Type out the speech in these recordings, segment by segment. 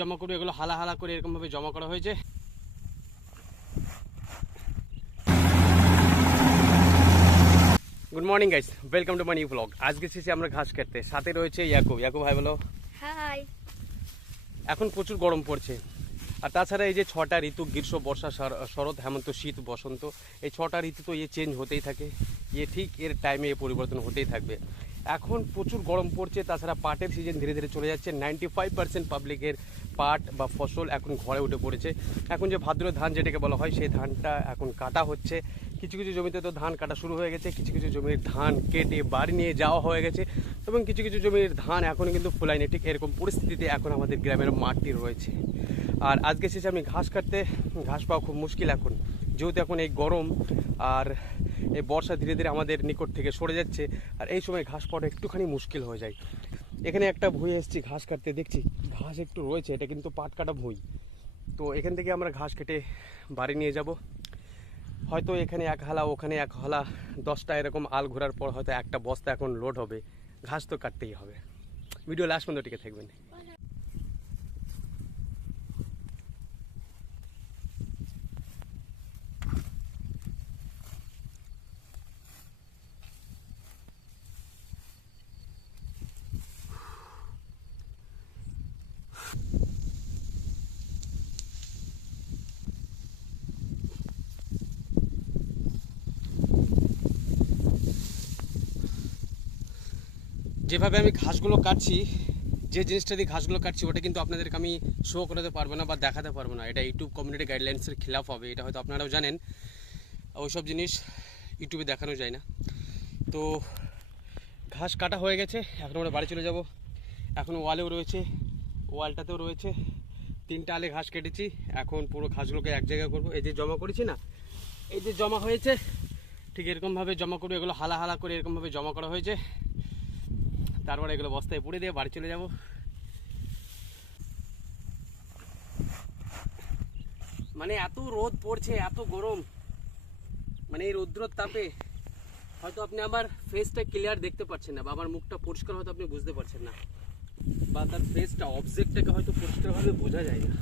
জমা করবে, এগুলো হালা হালা করে এরকম ভাবে জমা করা হয়েছে। Good morning guys, welcome to my new blog. আজকে এসেছি আমরা ঘাস কাটতে, সাথে রয়েছে ইয়াকুব। ইয়াকুব ভাই বলো হাই। এখন প্রচুর গরম পড়ছে, আর তাছাড়া এই যে 6টা ঋতু, গ্রীষ্ম, বর্ষা, শরৎ, হেমন্ত, শীত, বসন্ত, এই 6টা ঋতু তো চেঞ্জ হতেই থাকে, ঠিক এর টাইমে পরিবর্তন হতেই থাকবে। এখন প্রচুর গরম পড়ছে, তাছাড়া পাটের সিজন ধীরে ধীরে চলে যাচ্ছে। 95% পাবলিকের পাট বা ফসল এখন ঘরে উঠে পড়েছে। এখন যে ভাদ্র ধান যেটাকে বলা হয়, সেই ধানটা এখন কাটা হচ্ছে। কিছু কিছু জমিতে তো ধান কাটা শুরু হয়ে গেছে, কিছু কিছু জমির ধান কেটে বাড়ি নিয়ে যাওয়া হয়ে গেছে, এবং কিছু কিছু জমির ধান এখনও কিন্তু ফোলায়নি। ঠিক এরকম পরিস্থিতিতে এখন আমাদের গ্রামের মাঠটি রয়েছে। আর আজকে শেষে আমি ঘাস কাটতে, ঘাস পাওয়া খুব মুশকিল এখন, যেহেতু এখন এই গরম আর এই বর্ষা ধীরে ধীরে আমাদের নিকট থেকে সরে যাচ্ছে, আর এই সময় ঘাস পাওয়াটা একটুখানি মুশকিল হয়ে যায়। এখানে একটা ভুঁই এসেছি ঘাস কাটতে, দেখছি ঘাস একটু রয়েছে, এটা কিন্তু পাট কাটা ভুঁই। তো এখান থেকে আমরা ঘাস কেটে বাড়ি নিয়ে যাব। হয়তো এখানে এক হালা, ওখানে এক হালা, 10টা এরকম আল ঘোরার পর হয়তো একটা বস্তা এখন লোড হবে। ঘাস তো কাটতেই হবে। ভিডিও লাস্ট পর্যন্ত টিকে থাকবেন। যেভাবে আমি ঘাসগুলো কাটছি, যে জিনিসটা দিয়ে ঘাসগুলো কাটছি, ওটা কিন্তু আপনাদেরকে আমি শো করাতে পারবো না বা দেখাতে পারবো না। এটা ইউটিউব কমিউনিটি গাইডলাইন্সের খিলাফ হবে, এটা হয়তো আপনারাও জানেন। ওইসব জিনিস ইউটিউবে দেখানো যায় না। তো ঘাস কাটা হয়ে গেছে, এখন আমরা বাড়ি চলে যাব। এখন ওয়ালেও রয়েছে, ওয়ালটাতেও রয়েছে, 3টা আলে ঘাস কেটেছি। এখন পুরো ঘাসগুলোকে এক জায়গায় করবো। এই যে জমা করেছি না, এই যে জমা হয়েছে, ঠিক এরকমভাবে জমা করবো। এগুলো হালা হালা করে এরকমভাবে জমা করা হয়েছে। তারপরে এগুলো বস্তায় পুড়ে দিয়ে বাড়ি চলে যাব। মানে এত রোদ পড়ছে, এত গরম, মানে এই রৌদ্রর তাপে হয়তো আপনি আমার ফেসটা ক্লিয়ার দেখতে পাচ্ছেন না, বা আমার মুখটা পরিষ্কার হয়তো আপনি বুঝতে পারছেন না, বা তার ফেসটা, অবজেক্টটাকে হয়তো পরিষ্কারভাবে বোঝা যায় না।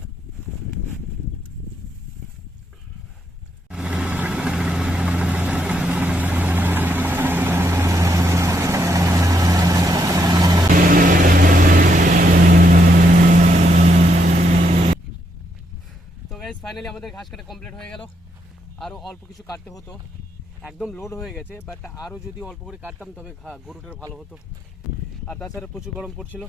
ফাইনালি আমাদের ঘাস কাটা কমপ্লিট হয়ে গেল। আরও অল্প কিছু কাটতে হতো, একদম লোড হয়ে গেছে, বাট আরও যদি অল্প করে কাটতাম তবে গরুটার ভালো হতো। আর তাছাড়া প্রচুর গরম পড়ছিল,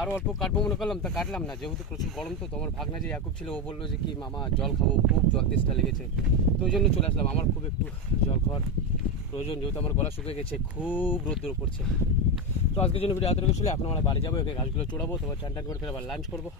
আরও অল্প কাটবো মনে করলাম, তা কাটলাম না, যেহেতু প্রচুর গরম। তো আমার ভাগনা যে ইয়াকুব ছিল, ও বললো যে কি মামা জল খাবো, খুব জল তেষ্টা লেগেছে। তো ওই জন্য চলে আসলাম। আমার খুব একটু জল খাওয়ার প্রয়োজন, যেহেতু আমার গলা শুকিয়ে গেছে, খুব রোদ্র পড়ছে। তো আজকের জন্য ভিডিও এতটুকু ছিল। এখন আমরা বাড়ি যাবো, এখানে ঘাসগুলো চড়াবো, তোমার চান টান করে ফের আবার লাঞ্চ করবো।